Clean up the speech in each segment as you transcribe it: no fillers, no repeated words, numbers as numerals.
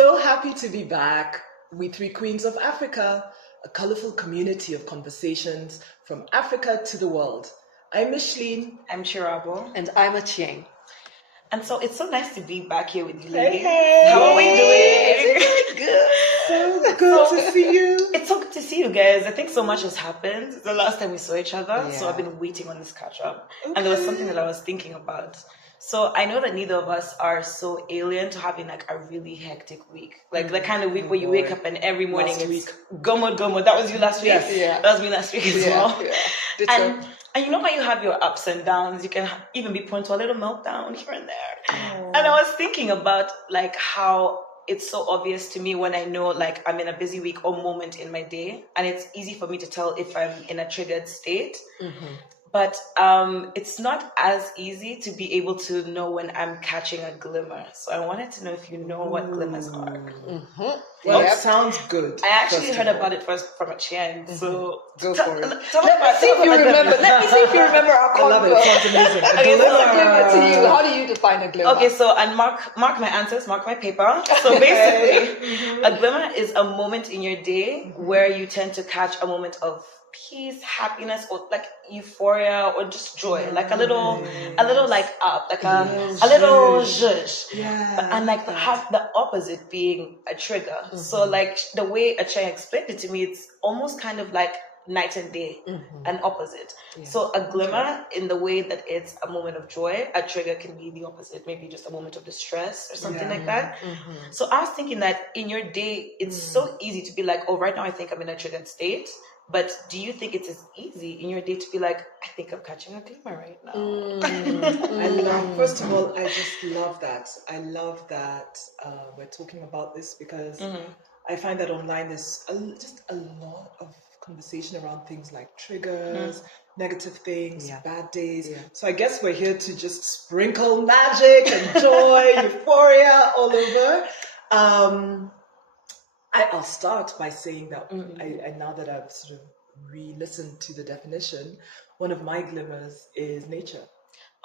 So happy to be back. We three queens of Africa, a colorful community of conversations from Africa to the world. I'm Micheline. I'm Chirabo. And I'm Achieng. And so it's so nice to be back here with you Hey, ladies. hey. How are we doing? It's good. So good to see you. It's so good to see you guys. I think so much has happened the last time we saw each other. So Yeah. I've been waiting on this catch up. And there was something that I was thinking about. So I know that neither of us are so alien to having like a really hectic week. Like the kind of week where you wake up and every morning Last it's week. gomo. That was you last week? Yes. Yeah. That was me last week as well. Yeah. Ditto. And you know how you have your ups and downs, you can even be prone to a little meltdown here and there. Oh. And I was thinking about like how it's so obvious to me when I know like I'm in a busy week or moment in my day, and it's easy for me to tell if I'm in a triggered state. Mm-hmm. But it's not as easy to be able to know when I'm catching a glimmer. So I wanted to know if you know what glimmers are. Mm-hmm. Well, Yep. it sounds good. I actually first heard of all. about it first from a Chen. So Go for it. tell Let about- me see if tell you about remember. them. Let me see if you remember our I love it. It convo. sounds amazing. A Okay, so- What's a glimmer to you? How do you define a glimmer? Okay, so and mark my answers, mark my paper. So basically, a glimmer is a moment in your day where you tend to catch a moment of peace, happiness, or like euphoria, or just joy, like a little like up, like a little zhuzh. Yeah. And like have the opposite being a trigger. So like the way Achai explained it to me, it's almost kind of like night and day, an opposite. Yeah. So a glimmer in the way that it's a moment of joy, a trigger can be the opposite, maybe just a moment of distress or something like that. So I was thinking that in your day, it's so easy to be like, oh, right now I think I'm in a triggered state. But do you think it's as easy in your day to be like, I think I'm catching a glimmer right now? First of all, I just love that. I love that we're talking about this because I find that online there's just a lot of conversation around things like triggers, negative things, bad days. Yeah. So I guess we're here to just sprinkle magic and joy, euphoria all over. I'll start by saying that I now that I've sort of re-listened to the definition, one of my glimmers is nature.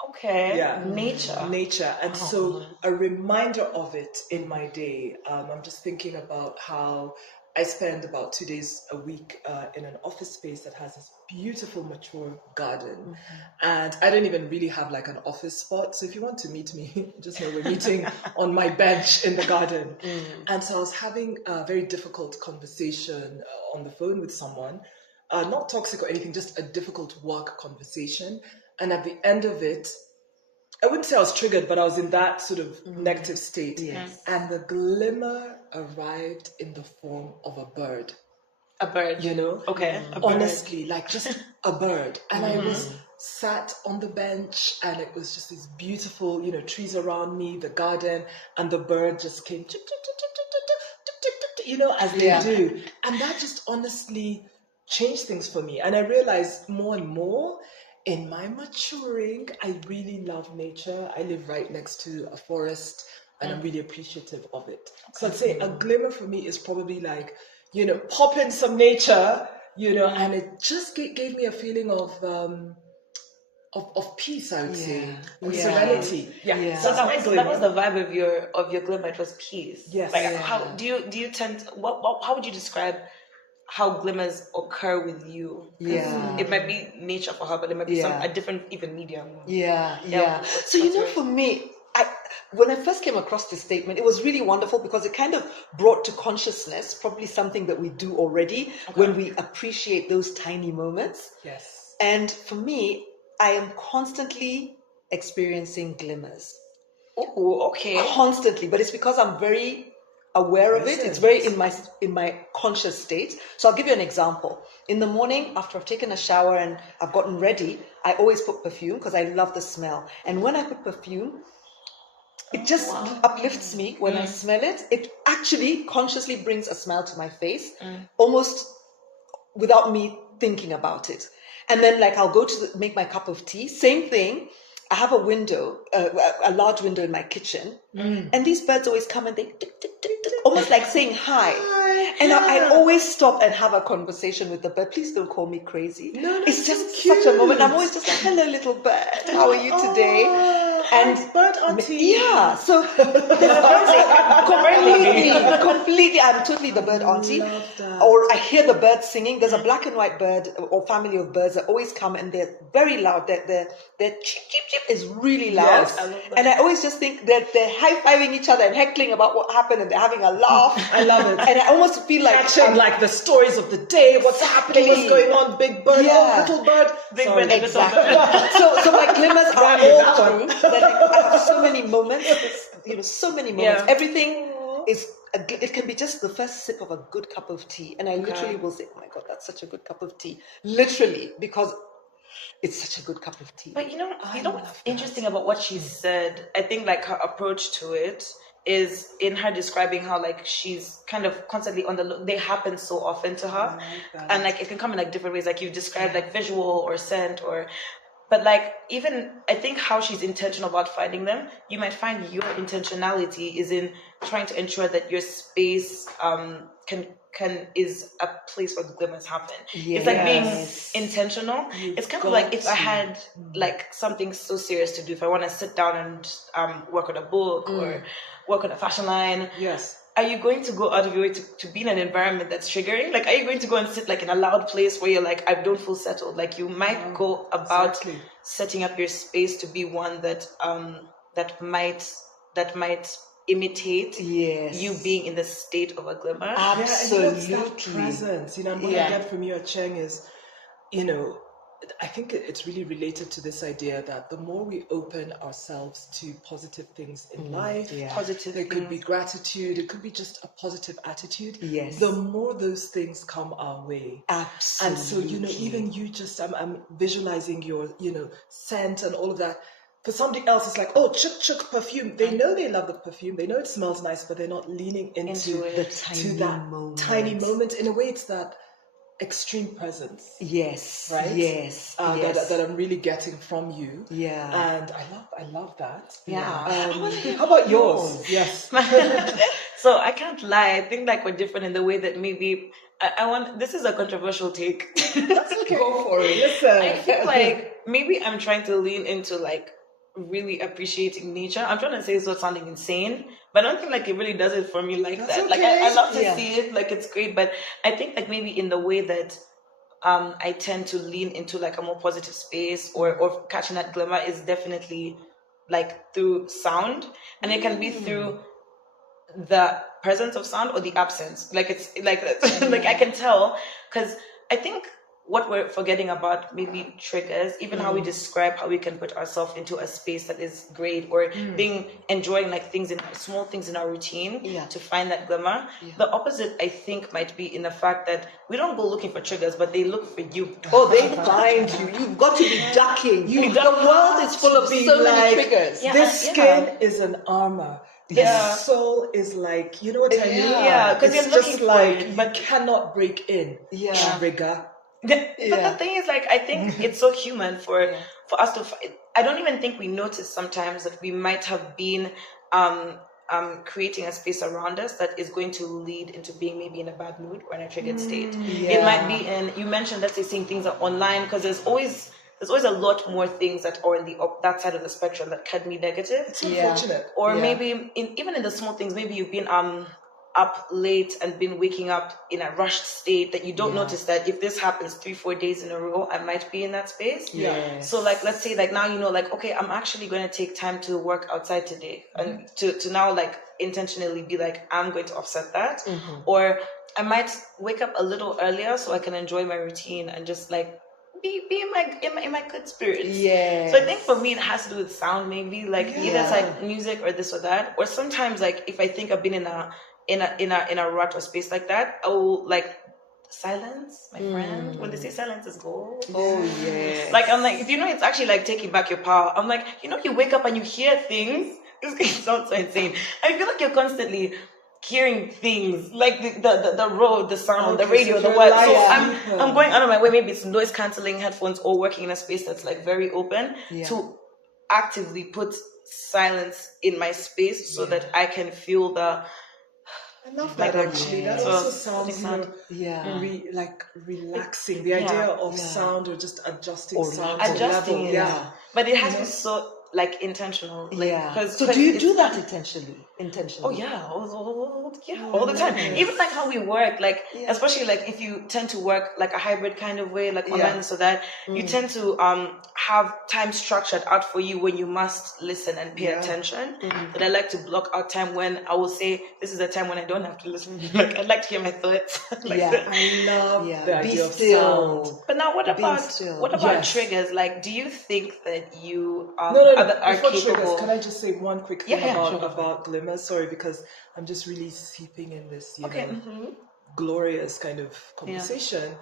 Okay. Yeah. Nature. And so a reminder of it in my day. I'm just thinking about how I spend about 2 days a week in an office space that has this beautiful mature garden. And I don't even really have like an office spot. So if you want to meet me, just know we're meeting on my bench in the garden. And so I was having a very difficult conversation on the phone with someone, not toxic or anything, just a difficult work conversation. And at the end of it, I wouldn't say I was triggered, but I was in that sort of negative state. Yes. And the glimmer arrived in the form of a bird. A bird. You know? Okay. A bird. Honestly, like just a bird. And I was sat on the bench and it was just these beautiful, trees around me, the garden, and the bird just came, as they do. And that just honestly changed things for me. And I realized more and more in my maturing, I really love nature. I live right next to a forest and I'm really appreciative of it. So I'd say a glimmer for me is probably like, pop in some nature, and it just gave me a feeling of peace, I would say, with serenity. Yeah. So That's my that glimmer. was the vibe of your glimmer. It was peace. Yes. Like Yeah. how do you tend? How would you describe how glimmers occur with you? 'Cause Yeah. it might be nature for her, but it might be Yeah. a different even medium. Yeah. So what's yours? for me, when I first came across this statement, it was really wonderful because it kind of brought to consciousness probably something that we do already when we appreciate those tiny moments. Yes. And for me, I am constantly experiencing glimmers. Oh, okay. Constantly, but it's because I'm very aware of it. It's very in my conscious state. So I'll give you an example. In the morning, after I've taken a shower and I've gotten ready, I always put perfume because I love the smell. And when I put perfume, it just uplifts me when I smell it. It actually consciously brings a smile to my face, almost without me thinking about it. And then I'll go to make my cup of tea. Same thing. I have a window, a large window in my kitchen, and these birds always come and they tick, tick, tick, tick, almost like saying hi. And I always stop and have a conversation with the bird. Please don't call me crazy. No, it's so just cute. such a moment. I'm always just like, hello, little bird. How are you today? and burnt auntie. Yeah, so completely, I'm totally the bird auntie. Love that. Or I hear the birds singing. There's a black and white bird or family of birds that always come, and they're very loud. Their cheep cheep cheep is really loud. Yes, I love that. And I always just think that they're high-fiving each other and heckling about what happened, and they're having a laugh. I love it. And I almost feel like Catching like the stories of the day, what's happening, what's going on, big bird, Yeah. little bird. Big Sorry. bird, exactly. so my glimmers are Rhyme with that all one. through. That I have so many moments. So many moments. Yeah. Everything is. It can be just the first sip of a good cup of tea, and I literally will say, "Oh my God, that's such a good cup of tea!" Literally, because it's such a good cup of tea. But you know love what's that. interesting about what she said? I think like her approach to it is in her describing how like she's kind of constantly on the look. They happen so often to her, I like that. and like it can come in like different ways. Like you described like visual or scent or. But like even I think how she's intentional about finding them, you might find your intentionality is in trying to ensure that your space can is a place where glimmers happen. It's like being Yes. intentional. You've It's kind of like got if I to. had like something so serious to do, if I want to sit down and work on a book or work on a fashion line, Yes. are you going to go out of your way to be in an environment that's triggering? Like, are you going to go and sit like in a loud place where you're like, I don't feel settled? Like, you might go about exactly. setting up your space to be one that that might imitate Yes. you being in the state of a glimmer. Yeah, and it's that Absolutely. presence. And what I get from you at Cheng is, I think it's really related to this idea that the more we open ourselves to positive things in life, yeah. Positive there could be things. gratitude, it could be just a positive attitude. Yes. The more those things come our way. Absolutely. And so, even you just, I'm visualizing your, scent and all of that. For somebody else, it's like, oh, chuk perfume. They know they love the perfume. They know it smells nice, but they're not leaning into it. the to that tiny moment. moment. In a way, it's that extreme presence, Yes. right? Yes. That I'm really getting from you. Yeah. And I love that. Yeah. How about yours? Yes. So I can't lie. I think like we're different in the way that maybe I want. This is a controversial take. That's okay. Go for it. Listen. I feel like maybe I'm trying to lean into like really appreciating nature. I'm trying to say it's not sounding insane, but I don't think like it really does it for me like That's that. Like okay. I love to Yeah. see it, like it's great, but I think like maybe in the way that I tend to lean into like a more positive space or catching that glimmer is definitely like through sound, and it can be through the presence of sound or the absence. Like it's like like I can tell because I think what we're forgetting about maybe triggers, even how we describe how we can put ourselves into a space that is great or enjoying like small things in our routine Yeah. to find that glimmer. The opposite I think might be in the fact that we don't go looking for triggers, but they look for you. Oh, they find you. You've got to be ducking. The world is full of be so many like, triggers. Yeah. This skin is an armor. Yeah. The soul is like, you know what I mean? Yeah, 'cause It's you're looking just for like it, you but- cannot break in. Yeah. Trigger. But Yeah. the thing is, like, I think it's so human for us to. I don't even think we notice sometimes that we might have been creating a space around us that is going to lead into being maybe in a bad mood or in a triggered state. It might be in. You mentioned, let's say, seeing things online because there's always a lot more things that are in that side of the spectrum that can be negative. It's unfortunate. Or maybe even in the small things, maybe you've been up late and been waking up in a rushed state that you don't notice that if this happens 3-4 days in a row, I might be in that space. Yeah. So like let's say like now like okay, I'm actually going to take time to work outside today and to now like intentionally be like I'm going to offset that, or I might wake up a little earlier so I can enjoy my routine and just like be in my good spirits. Yes. So I think for me it has to do with sound maybe like either it's like music or this or that, or sometimes like if I think I've been in a rut or space like that, I will like silence, my friend. When they say silence is gold. Oh, yeah. Like I'm like, if you know it's actually like taking back your power. I'm like, you wake up and you hear things. It sounds so insane. I feel like you're constantly hearing things like the road, the sound, the Okay, radio, so the you're what. like So I'm going out of my way. Maybe it's noise cancelling headphones or working in a space that's like very open to actively put silence in my space so that I can feel the. I love that actually. That So, also sounds, like relaxing. The idea of sound or just adjusting sound. to Adjusting level. it. But it has to be so like intentional. Like, Yeah. So do you do that intentionally? Oh yeah, all the time. Even like how we work, like especially like if you tend to work like a hybrid kind of way, like online, so that you tend to have time structured out for you when you must listen and pay attention. But I like to block out time when I will say this is the time when I don't have to listen. Like I like to hear my thoughts. I love the Be idea of still. sound. But now, what about triggers? Like, do you think that you are Before capable? triggers, can I just say one quick thing sure. about Glimmers? Sorry, because I'm just really seeping in this, you know, glorious kind of conversation.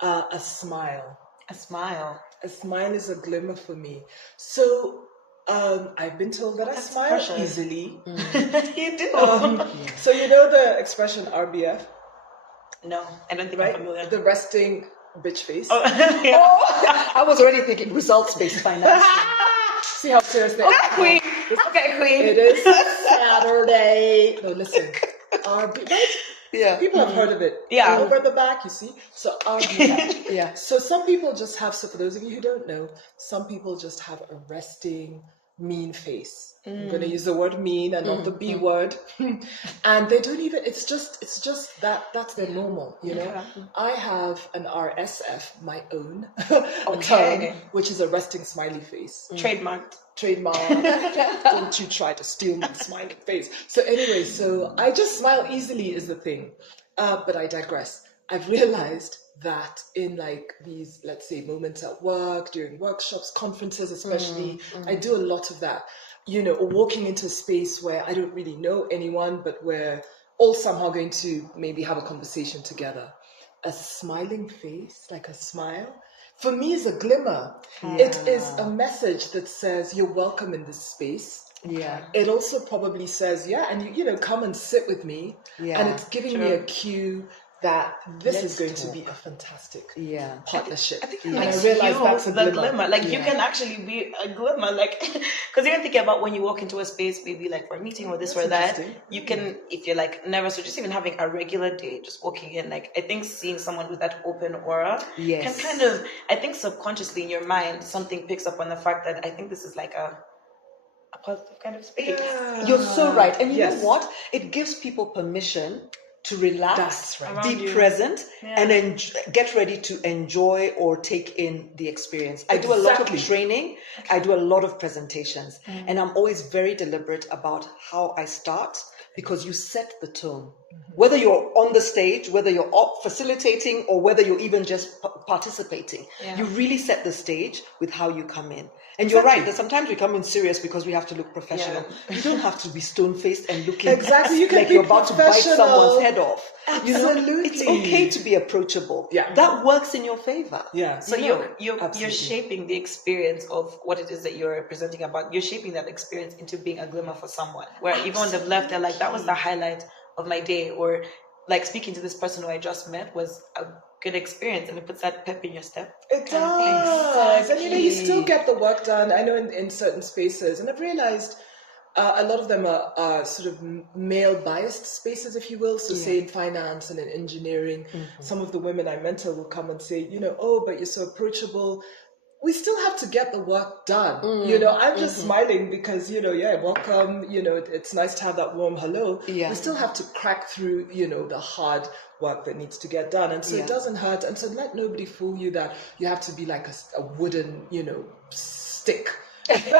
A smile. A smile. A smile is a glimmer for me. So I've been told that I smile easily. You do. So you know the expression RBF? No, I don't think I'm familiar. The resting bitch face. Oh, I was already thinking results-based finance. See how serious they are. Queen. Okay, Queen. It is Saturday. No, listen. RB, right? Yeah. People have heard of it. Yeah. Over the back, you see. So RBF. Yeah. So some people just have, so for those of you who don't know, some people just have a resting, mean face. I'm going to use the word mean and not the B word. And they don't even, it's just that's their normal, you know. I have an RSF, my own term, which is a resting smiley face. Trademarked. Don't you try to steal my smiling face. So anyway, so I just smile easily is the thing. But I digress. I've realized that in like these, let's say, moments at work, during workshops, conferences especially, I do a lot of that. You know, or walking into a space where I don't really know anyone, but we're all somehow going to maybe have a conversation together. A smiling face, like a smile, for me is a glimmer. It is a message that says you're welcome in this space. Yeah. It also probably says, and you know, come and sit with me. Yeah. And it's giving me a cue that this is going to be a fantastic partnership. I think and I realize that's a glimmer. Like you can actually be a glimmer, like because even thinking about when you walk into a space, maybe like for a meeting or this or that, you can, if you're like nervous or just even having a regular day, just walking in, like I think seeing someone with that open aura can kind of, I think subconsciously in your mind, something picks up on the fact that I think this is like a positive kind of space. You're so right. And you know what? It gives people permission to relax, be present, and get ready to enjoy or take in the experience. I do a lot of training. I do a lot of presentations. And I'm always very deliberate about how I start, because you set the tone. Whether you're on the stage, whether you're facilitating, or whether you're even just participating, you really set the stage with how you come in. And you're right, that sometimes we come in serious because we have to look professional. You don't have to be stone-faced and looking you can like be you're about to bite someone's head off. Absolutely. You know, it's okay to be approachable. That works in your favor. So you're shaping the experience of what it is that you're presenting about. You're shaping that experience into being a glimmer for someone. Where even when they've left, they're like, that was the highlight of my day. Or like speaking to this person who I just met was a good experience, and it puts that pep in your step. It does. And you know, you still get the work done. I know in certain spaces, and I've realized a lot of them are sort of male biased spaces, if you will. So say in finance and in engineering, some of the women I mentor will come and say, you know, oh, but you're so approachable. We still have to get the work done. You know, I'm just smiling because, you know, welcome. You know, it's nice to have that warm hello. We still have to crack through, you know, the hard work that needs to get done. And so it doesn't hurt. And so let nobody fool you that you have to be like a wooden, you know, stick. You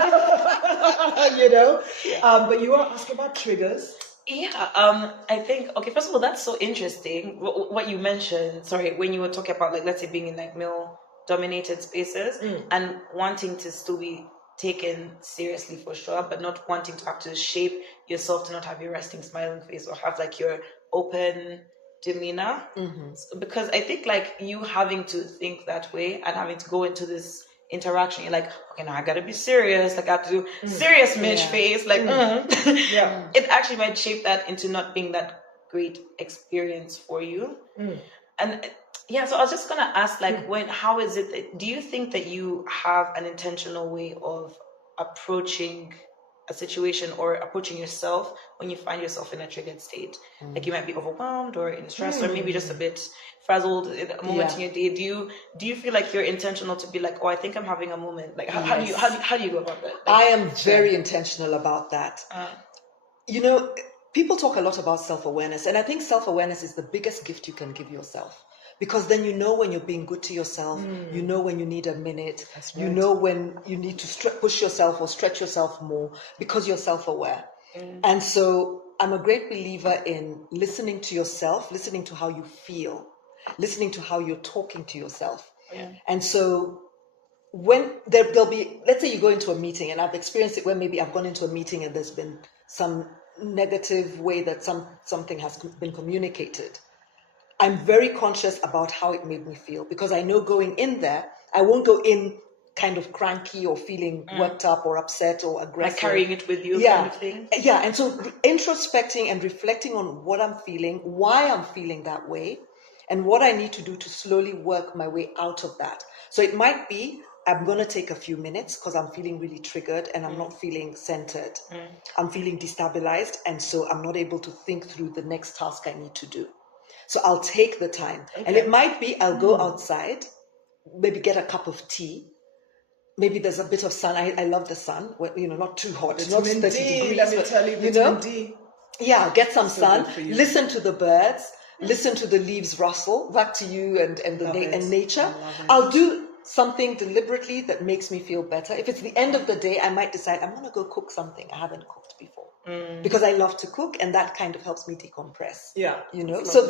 know? But you are asking about triggers. I think, okay, first of all, that's so interesting. What you mentioned, when you were talking about, like, let's say being in like male dominated spaces and wanting to still be taken seriously for sure, but not wanting to have to shape yourself to not have your resting smiling face or have like your open demeanor. Because I think like you having to think that way and having to go into this interaction, you're like, okay, now I gotta be serious, like I have to do serious Mitch face, like it actually might shape that into not being that great experience for you. And so I was just gonna ask, like, how is it that, do you think that you have an intentional way of approaching a situation or approaching yourself when you find yourself in a triggered state? Like you might be overwhelmed or in stress or maybe just a bit frazzled at a moment in your day. Do you feel like you're intentional to be like, oh, I think I'm having a moment? Like how do you go about that? Like, I am very intentional about that. You know, people talk a lot about self-awareness, and I think self-awareness is the biggest gift you can give yourself. Because then you know when you're being good to yourself, you know when you need a minute, you know when you need to push yourself or stretch yourself more because you're self-aware. And so I'm a great believer in listening to yourself, listening to how you feel, listening to how you're talking to yourself. And so when there'll be, let's say you go into a meeting, and I've experienced it where maybe I've gone into a meeting and there's been some negative way that something has been communicated. I'm very conscious about how it made me feel, because I know going in there, I won't go in kind of cranky or feeling worked up or upset or aggressive. Like carrying it with you kind of thing. Yeah, and so introspecting and reflecting on what I'm feeling, why I'm feeling that way, and what I need to do to slowly work my way out of that. So it might be, I'm going to take a few minutes because I'm feeling really triggered and I'm not feeling centered. I'm feeling destabilized, and so I'm not able to think through the next task I need to do. So I'll take the time. And it might be I'll go outside, maybe get a cup of tea. Maybe there's a bit of sun. I love the sun. Well, not too hot. It's not 30 degrees. Let me tell you, vitamin D. Yeah, get some sun. Listen to the birds. Listen to the leaves rustle. Back to you and nature. I'll do something deliberately that makes me feel better. If it's the end of the day, I might decide I'm going to go cook something I haven't cooked before. Because I love to cook, and that kind of helps me decompress. Yeah. So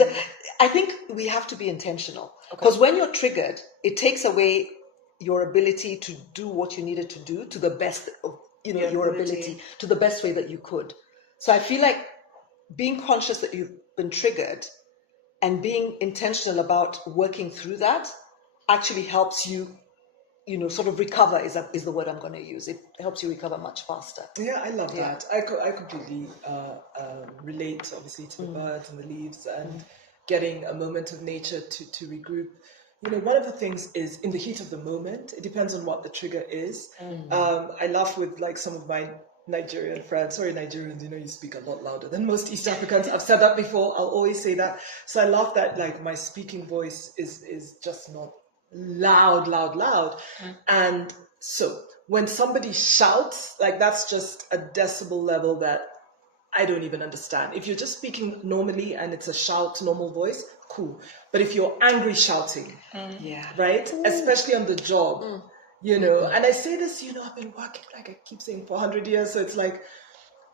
I think we have to be intentional, because when you're triggered, it takes away your ability to do what you needed to do to the best of your ability, to the best way that you could. So I feel like being conscious that you've been triggered and being intentional about working through that actually helps you sort of recover is the word I'm going to use. It helps you recover much faster. Yeah, I love that. I completely relate, obviously, to the birds and the leaves and getting a moment of nature to regroup. One of the things is in the heat of the moment. It depends on what the trigger is. I laugh with like some of my Nigerian friends. Sorry, Nigerians, you speak a lot louder than most East Africans. I've said that before. I'll always say that. So I laugh that like my speaking voice is just not loud. And so when somebody shouts, like that's just a decibel level that I don't even understand. If you're just speaking normally and it's a shout, normal voice, cool. But if you're angry shouting, right? Especially on the job, and I say this, I've been working, like I keep saying, for 100 years. So it's like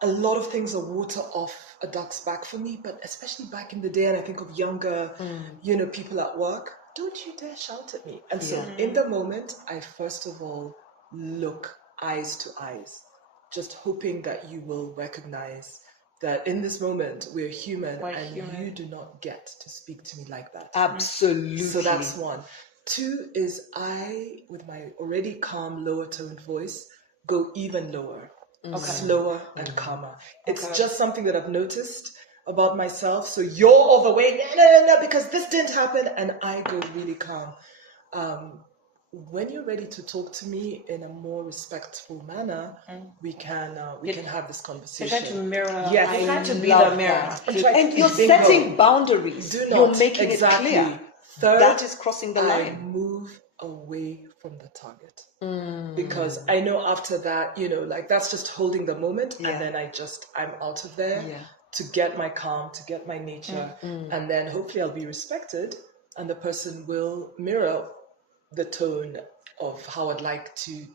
a lot of things are water off a duck's back for me, but especially back in the day, and I think of younger, people at work, don't you dare shout at me. And so in the moment, I first of all look eyes to eyes, just hoping that you will recognize that in this moment, we're human, you do not get to speak to me like that. Absolutely. So that's one. Two is I, with my already calm, lower toned voice, go even lower, slower and calmer. It's just something that I've noticed about myself. So you're overweight, no, because this didn't happen, and I go really calm. When you're ready to talk to me in a more respectful manner, we can have this conversation. You're trying to mirror. Yes, you're trying to be the mirror. And you're setting boundaries. You're making it clear. Third, that is crossing the line. I move away from the target. Because I know after that, like that's just holding the moment, and then I'm out of there to get my calm, to get my nature, and then hopefully I'll be respected, and the person will mirror the tone of how I'd like to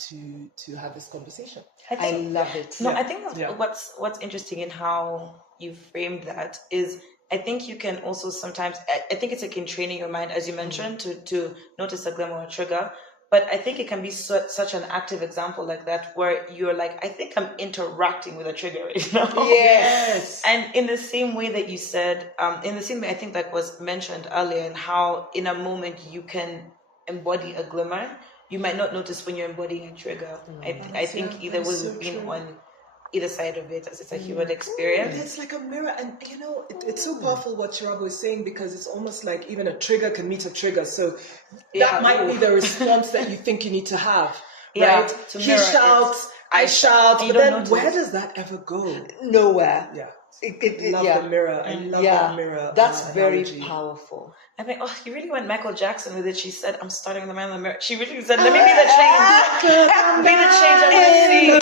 have this conversation. I love it. No, I think what's interesting in how you framed that is, I think you can also sometimes, I think it's like in training your mind, as you mentioned, to notice a glimmer or a trigger. But I think it can be such an active example like that, where you're like, I think I'm interacting with a trigger right now. Yes. And in the same way that you said, in the same way I think that was mentioned earlier, and how in a moment you can embody a glimmer, you might not notice when you're embodying a trigger. I think either we've been on either side of it, as it's a human experience. It's like a mirror, and it's so powerful what Shirabo is saying, because it's almost like even a trigger can meet a trigger. So that might be the response that you think you need to have, right? He shouts, I shout, You but don't then notice. where does that ever go? Nowhere. Yeah. It, Love yeah. the mirror. I love that mirror. That's very analogy. powerful. I think, oh, you really went Michael Jackson with it. She said, I'm starting with the man in the mirror. She really said, let me be the change. Be the change I want to see.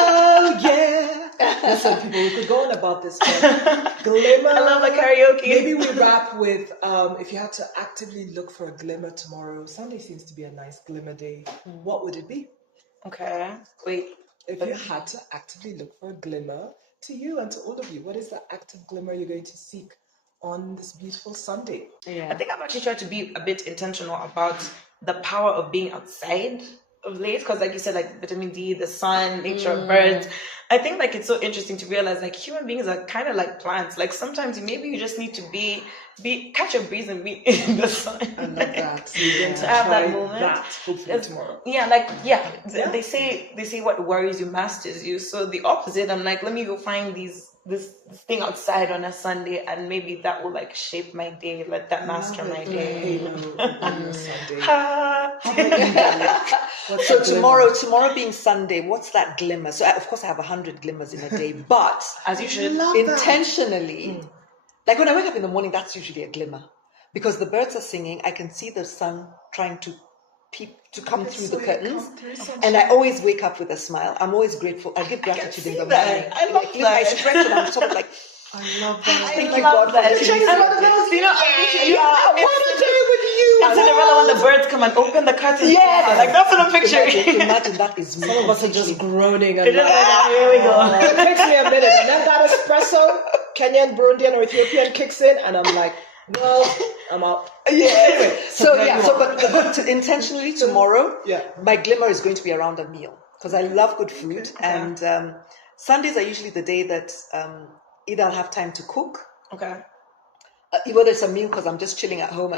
Oh, yeah. Listen, people, we could go on about this, but glimmer. I love the karaoke. Maybe we wrap with, if you had to actively look for a glimmer tomorrow, Sunday seems to be a nice glimmer day. What would it be? Okay. Wait. If you had to actively look for a glimmer, to you and to all of you, what is the active glimmer you're going to seek on this beautiful Sunday? I think I've actually tried to be a bit intentional about the power of being outside of late, because like you said, like vitamin D, the sun, nature, birds. I think like it's so interesting to realize like human beings are kind of like plants. Like sometimes maybe you just need to be catch a breeze and be in the sun. I love that. You're going to have that moment. That hopefully tomorrow. They say what worries you masters you. So the opposite, I'm like, let me go find this thing outside on a Sunday, and maybe that will like shape my day. Let that master my day. On your Sunday. So tomorrow being Sunday, what's that glimmer? So of course I have 100 glimmers in a day, but as you should, intentionally, like when I wake up in the morning, that's usually a glimmer because the birds are singing. I can see the sun trying to come through the curtains, and I always wake up with a smile. I'm always grateful. I give gratitude in the morning. I love like, that. I stretch and I'm sort of like, I love that. thank you God for letting me see You know, I want to do it with you. in Cinderella when the birds come and open the curtains. Yeah, like that's what I'm picturing. Imagine that is me. Some of us are just groaning and Here we go. it takes me a minute, and then that espresso, Kenyan, Burundian, or Ethiopian kicks in, and I'm like, well, I'm out. Yeah. But intentionally tomorrow, my glimmer is going to be around a meal because I love good food, and Sundays are usually the day that either I'll have time to cook. Okay. Whether it's a meal because I'm just chilling at home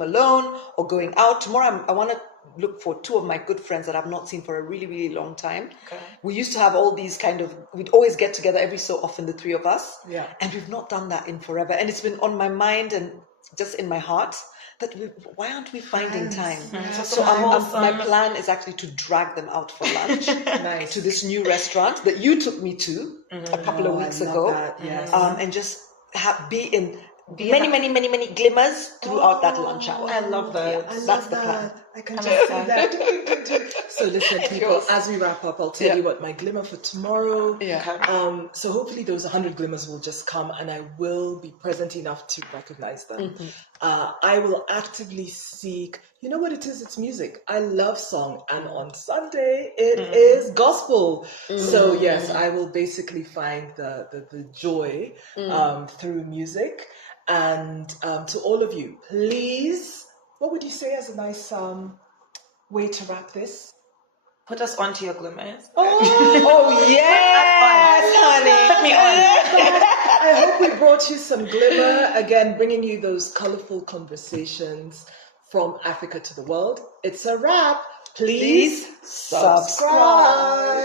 alone or going out. Tomorrow I want to look for two of my good friends that I've not seen for a really, really long time. Okay. We used to have all these we'd always get together every so often, the three of us. Yeah. And we've not done that in forever. And it's been on my mind and just in my heart that why aren't we finding time? So my plan is actually to drag them out for lunch to this new restaurant that you took me to a couple of weeks ago. Yes. And just be in many glimmers throughout that lunch hour. I love that. Yeah, that's the plan. I can just see that. So listen, people, as we wrap up, I'll tell you what my glimmer for tomorrow. Yeah. So hopefully those 100 glimmers will just come, and I will be present enough to recognize them. I will actively seek. You know what it is? It's music. I love song, and on Sunday it is gospel. So yes, I will basically find the joy through music. And to all of you, please, what would you say as a nice way to wrap this? Put us onto your glimmers. Oh yes, honey. Put me on. I hope we brought you some glimmer. Again, bringing you those colorful conversations from Africa to the world. It's a wrap. Please subscribe.